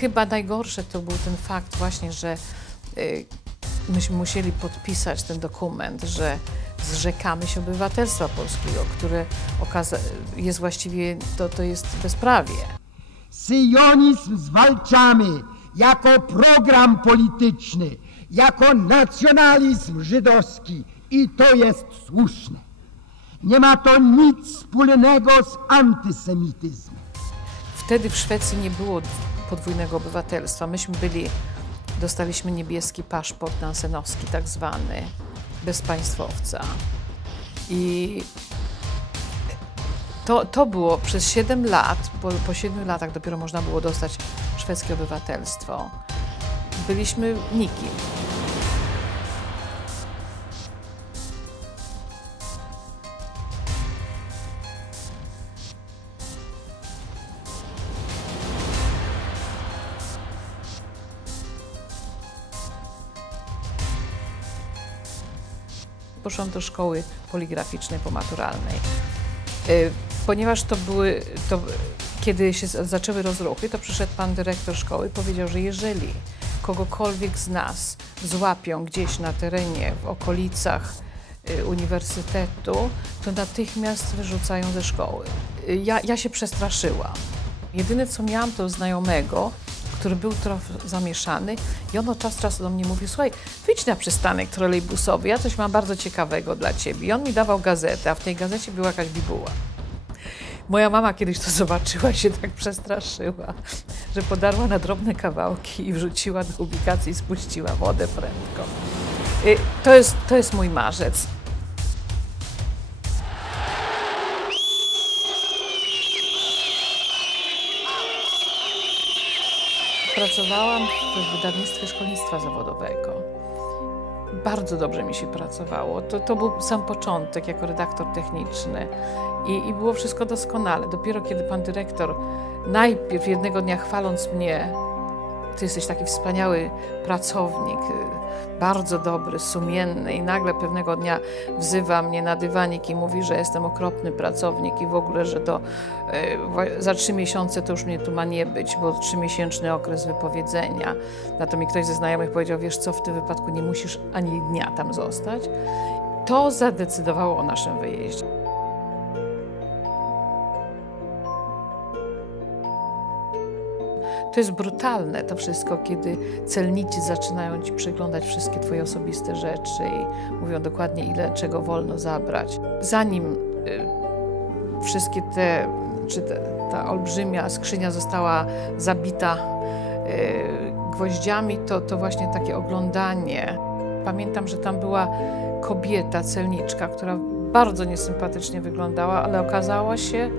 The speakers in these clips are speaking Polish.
Chyba najgorsze to był ten fakt właśnie, że myśmy musieli podpisać ten dokument, że zrzekamy się obywatelstwa polskiego, które jest właściwie, to jest bezprawie. Syjonizm zwalczamy jako program polityczny, jako nacjonalizm żydowski i to jest słuszne. Nie ma to nic wspólnego z antysemityzmem. Wtedy w Szwecji nie było podwójnego obywatelstwa. Dostaliśmy niebieski paszport nansenowski, tak zwany, bez państwowca. I to było przez 7 lat, po 7 latach dopiero można było dostać szwedzkie obywatelstwo. Byliśmy nikim. Poszłam do szkoły poligraficznej pomaturalnej. Ponieważ kiedy się zaczęły rozruchy, to przyszedł pan dyrektor szkoły i powiedział, że jeżeli kogokolwiek z nas złapią gdzieś na terenie, w okolicach uniwersytetu, to natychmiast wyrzucają ze szkoły. Ja się przestraszyłam. Jedyne co miałam to znajomego, który był trochę zamieszany i on od czasu do mnie mówił: słuchaj, wyjdź na przystanek trolejbusowy, ja coś mam bardzo ciekawego dla ciebie. I on mi dawał gazetę, a w tej gazecie była jakaś bibuła. Moja mama kiedyś to zobaczyła i się tak przestraszyła, że podarła na drobne kawałki i wrzuciła do ubikacji i spuściła wodę prędko. To jest mój marzec. Pracowałam w wydawnictwie szkolnictwa zawodowego. Bardzo dobrze mi się pracowało. To był sam początek jako redaktor techniczny i było wszystko doskonale. Dopiero kiedy pan dyrektor najpierw jednego dnia chwaląc mnie: ty jesteś taki wspaniały pracownik, bardzo dobry, sumienny, i nagle pewnego dnia wzywa mnie na dywanik i mówi, że jestem okropny pracownik i w ogóle, że to za 3 miesiące to już mnie tu ma nie być, bo 3-miesięczny okres wypowiedzenia. Na to mi ktoś ze znajomych powiedział: wiesz co, w tym wypadku nie musisz ani dnia tam zostać. To zadecydowało o naszym wyjeździe. To jest brutalne to wszystko, kiedy celnicy zaczynają ci przeglądać wszystkie twoje osobiste rzeczy i mówią dokładnie, ile czego wolno zabrać. Zanim wszystkie ta olbrzymia skrzynia została zabita gwoździami, to właśnie takie oglądanie. Pamiętam, że tam była kobieta, celniczka, która bardzo niesympatycznie wyglądała, ale okazała się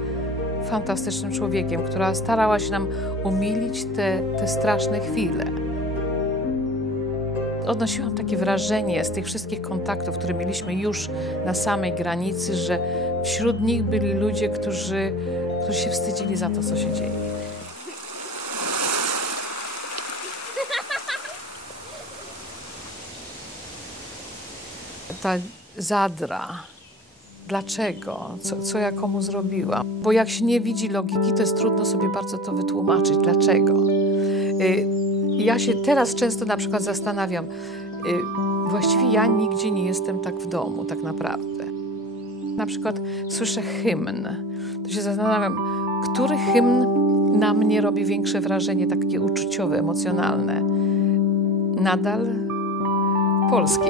fantastycznym człowiekiem, która starała się nam umilić te straszne chwile. Odnosiłam takie wrażenie z tych wszystkich kontaktów, które mieliśmy już na samej granicy, że wśród nich byli ludzie, którzy się wstydzili za to, co się dzieje. Ta zadra. Dlaczego? Co ja komu zrobiłam? Bo jak się nie widzi logiki, to jest trudno sobie bardzo to wytłumaczyć. Dlaczego? Ja się teraz często na przykład zastanawiam, właściwie ja nigdzie nie jestem tak w domu, tak naprawdę. Na przykład słyszę hymn, to się zastanawiam, który hymn na mnie robi większe wrażenie, takie uczuciowe, emocjonalne. Nadal polski.